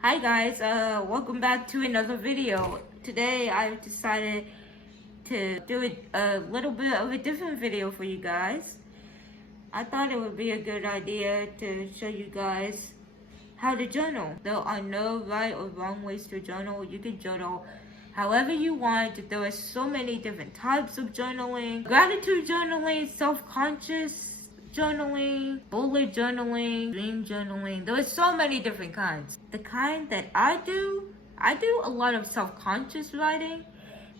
Hi guys, welcome back to another video. Today I've decided to do a little bit of a different video for you guys. I thought it would be a good idea to show you guys how to journal. There are no right or wrong ways to journal. You can journal however you want. There are so many different types of journaling. Gratitude journaling, self-conscious journaling, bullet journaling, dream journaling. There are so many different kinds. The kind that I do a lot of self-conscious writing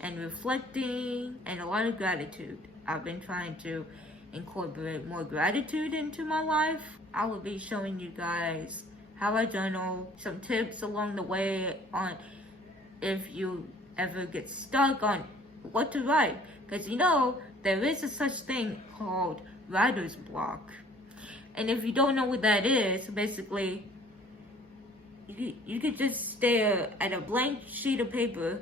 and reflecting and a lot of gratitude. I've been trying to incorporate more gratitude into my life. I will be showing you guys how I journal, some tips along the way on if you ever get stuck on what to write. Because there is a such thing called writer's block. And if you don't know what that is, basically, you could just stare at a blank sheet of paper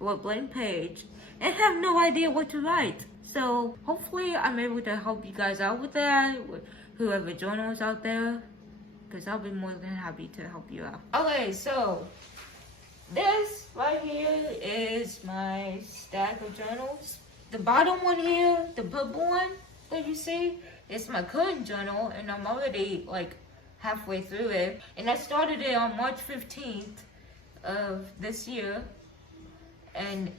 or a blank page and have no idea what to write. So hopefully I'm able to help you guys out with that, whoever journals out there, because I'll be more than happy to help you out. Okay, so this right here is my stack of journals. The bottom one here, the purple one that you see, is my current journal, and I'm already like halfway through it. And I started it on March 15th of this year, and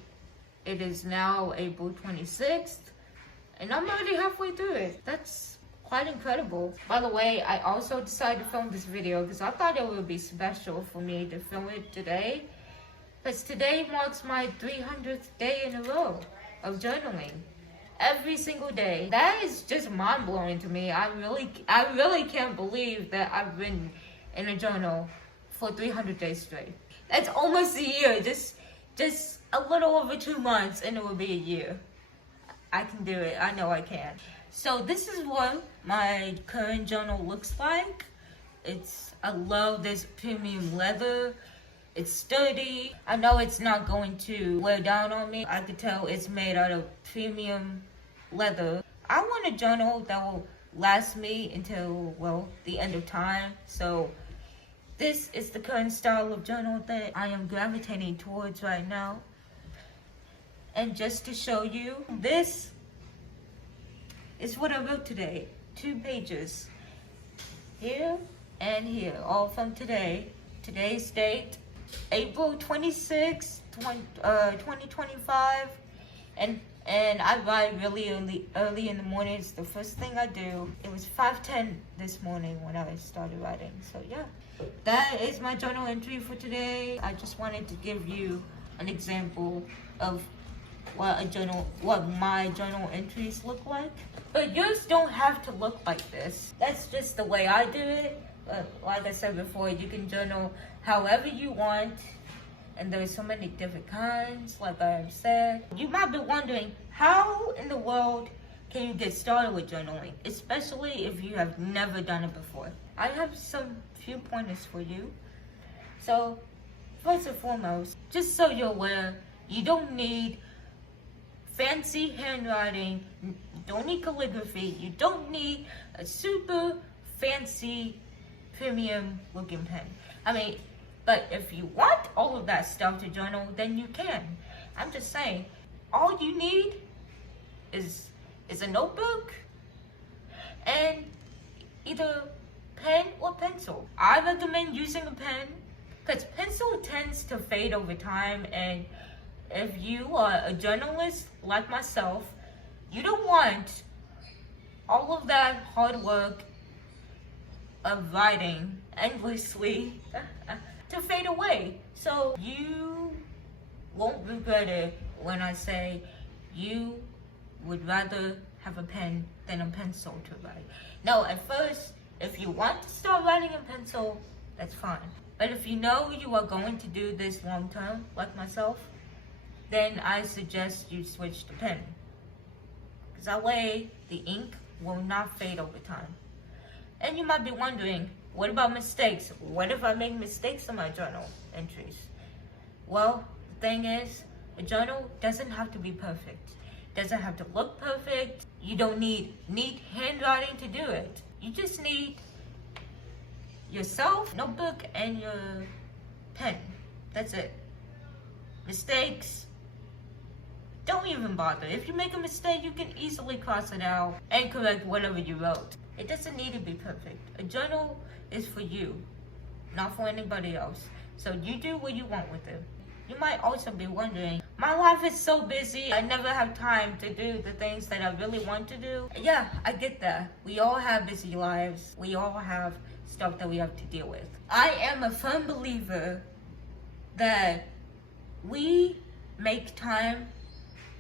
it is now April 26th, and I'm already halfway through it. That's quite incredible. By the way, I also decided to film this video because I thought it would be special for me to film it today, because today marks my 300th day in a row of journaling. Every single day. That is just mind-blowing to me. I really can't believe that I've been in a journal for 300 days straight. That's almost a year. Just a little over 2 months and it will be a year. I can do it. I know I can. So this is what my current journal looks like. I love this premium leather. It's sturdy. I know it's not going to wear down on me. I could tell it's made out of premium leather. I want a journal that will last me until, well, the end of time. So this is the current style of journal that I am gravitating towards right now. And just to show you, this is what I wrote today. 2 pages. Here and here, all from today. Today's date, April 26th, 2025, and I write really early in the morning. It's the first thing I do. It was 5:10 this morning when I started writing. So yeah, that is my journal entry for today. I just wanted to give you an example of what my journal entries look like. But yours don't have to look like this. That's just the way I do it. Like I said before, you can journal however you want, and there's so many different kinds, like I have said. You might be wondering, how in the world can you get started with journaling, especially if you have never done it before? I have some few pointers for you. So, first and foremost, just so you're aware, you don't need fancy handwriting, you don't need calligraphy, you don't need a super fancy premium looking pen. But if you want all of that stuff to journal, then you can. I'm just saying, all you need is a notebook and either pen or pencil. I recommend using a pen because pencil tends to fade over time, and if you are a journalist like myself, you don't want all of that hard work of writing endlessly to fade away. So you won't regret it when I say you would rather have a pen than a pencil to write. Now, at first, if you want to start writing in pencil, that's fine. But if you know you are going to do this long term, like myself, then I suggest you switch to pen. Because that way, the ink will not fade over time. And you might be wondering, what about mistakes? What if I make mistakes in my journal entries? Well, the thing is, a journal doesn't have to be perfect. It doesn't have to look perfect. You don't need neat handwriting to do it. You just need yourself, notebook, and your pen. That's it. Mistakes, don't even bother. If you make a mistake, you can easily cross it out and correct whatever you wrote. It doesn't need to be perfect. A journal is for you, not for anybody else. So you do what you want with it. You might also be wondering, my life is so busy, I never have time to do the things that I really want to do. Yeah, I get that. We all have busy lives. We all have stuff that we have to deal with. I am a firm believer that we make time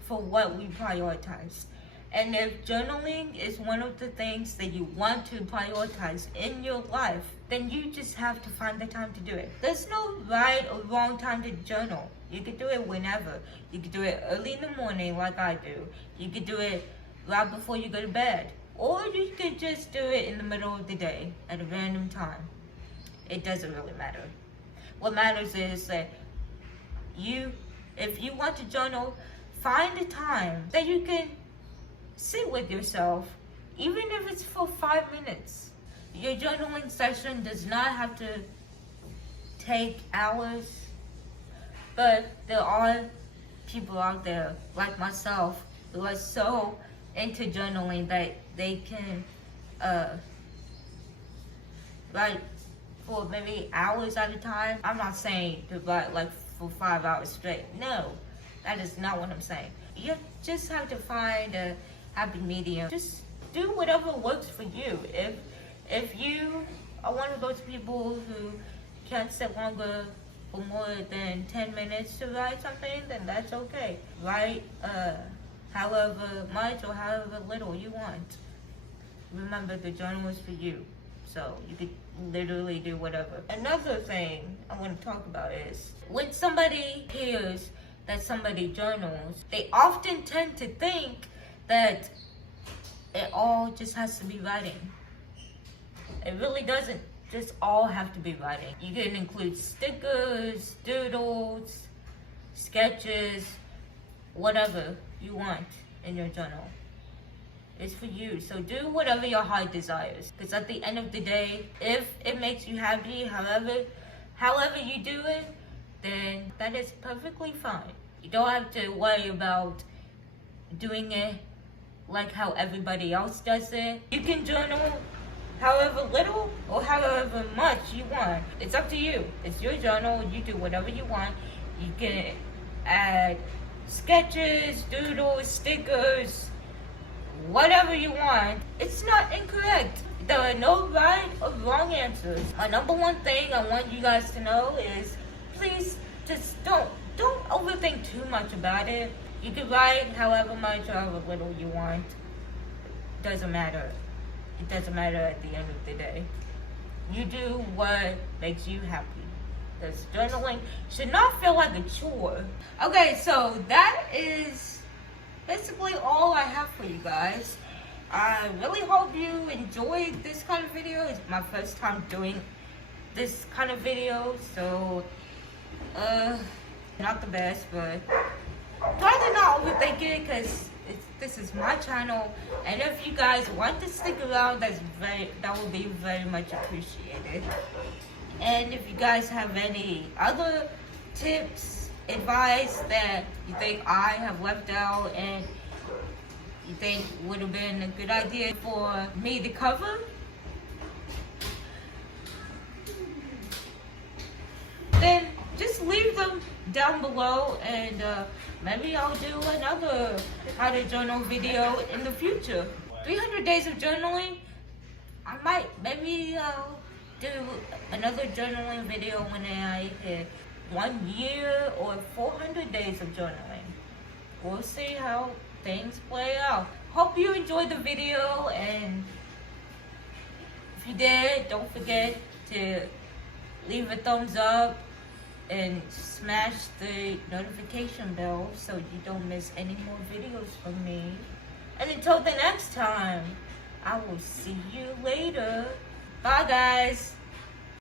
for what we prioritize. And if journaling is one of the things that you want to prioritize in your life, then you just have to find the time to do it. There's no right or wrong time to journal. You can do it whenever. You can do it early in the morning like I do. You can do it right before you go to bed. Or you could just do it in the middle of the day at a random time. It doesn't really matter. What matters is that if you want to journal, find a time that you can sit with yourself, even if it's for 5 minutes. Your journaling session does not have to take hours, but there are people out there like myself who are so into journaling that they can write for maybe hours at a time. I'm not saying to write like for 5 hours straight. No, that is not what I'm saying. You just have to find a happy medium. Just do whatever works for you. If you are one of those people who can't sit longer for more than 10 minutes to write something, then that's okay. Write however much or however little you want. Remember, the journal is for you, so you could literally do whatever. Another thing I want to talk about is when somebody hears that somebody journals, they often tend to think that it all just has to be writing. It really doesn't just all have to be writing. You can include stickers, doodles, sketches, whatever you want in your journal. It's for you. So do whatever your heart desires. Because at the end of the day, if it makes you happy, however you do it, then that is perfectly fine. You don't have to worry about doing it like how everybody else does it. You can journal however little or however much you want. It's up to you. It's your journal. You do whatever you want. You can add sketches, doodles, stickers, whatever you want. It's not incorrect. There are no right or wrong answers. My number one thing I want you guys to know is please just don't overthink too much about it. You can write however much or however little you want. Doesn't matter. It doesn't matter at the end of the day. You do what makes you happy. Because journaling should not feel like a chore. Okay, so that is basically all I have for you guys. I really hope you enjoyed this kind of video. It's my first time doing this kind of video, so not the best, but try to not overthink it because this is my channel, and if you guys want to stick around, that would be very much appreciated. And if you guys have any other tips, advice that you think I have left out and you think would have been a good idea for me to cover, then just leave them down below, and maybe I'll do another how to journal video in the future. 300 days of journaling, maybe I'll do another journaling video when I hit 1 year or 400 days of journaling. We'll see how things play out. Hope you enjoyed the video, and if you did, don't forget to leave a thumbs up and smash the notification bell so you don't miss any more videos from me. And until the next time, I will see you later. Bye guys.